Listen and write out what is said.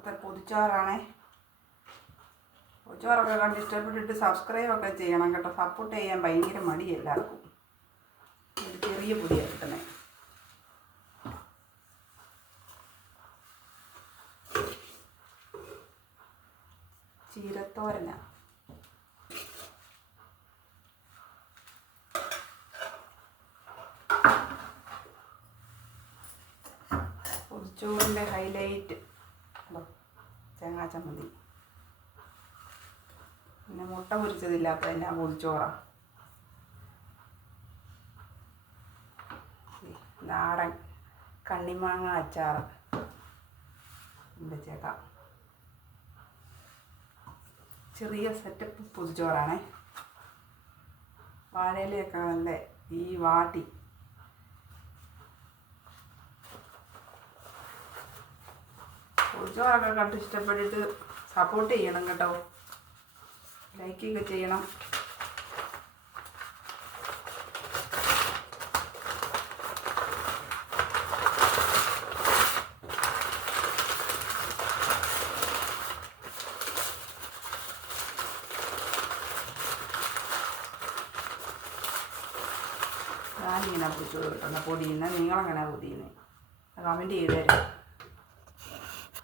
ഇന്നത്തെ പൊതിച്ചോറാണേ. പൊതിച്ചോറൊക്കെ കണ്ട് ഇഷ്ടപ്പെട്ടിട്ട് സബ്സ്ക്രൈബൊക്കെ ചെയ്യണം കേട്ടോ. സപ്പോർട്ട് ചെയ്യാൻ ഭയങ്കര മടി എല്ലാവർക്കും. ഒരു ചെറിയ പൊടിയാണ് കിട്ടുന്നത്. ചീരത്തോരന പൊതിച്ചോറിൻ്റെ ഹൈലൈറ്റ് തേങ്ങാ ചമ്മന്തി. പിന്നെ മുട്ട പൊരിച്ചതില്ലാത്ത എന്നാ പൊതിച്ചോറാണ്. നാടൻ കണ്ണിമാങ്ങ അച്ചാർ വെച്ചേക്കാം. ചെറിയ സെറ്റപ്പ് പൊതിച്ചോറാണേ. വാഴയിലൊക്കെ നല്ല ഈ വാട്ടി പൊതിച്ചോറൊക്കെ കണ്ട് ഇഷ്ടപ്പെട്ടിട്ട് സപ്പോർട്ട് ചെയ്യണം കേട്ടോ. ലൈക്കൊക്കെ ചെയ്യണം. ഞാനിങ്ങനെ പൊതിച്ചോറ് കിട്ടുന്ന പൊതിയുന്നത്. നിങ്ങളെങ്ങനെ പൊതിയുന്നത് കമൻറ്റ് ചെയ്ത് തരും.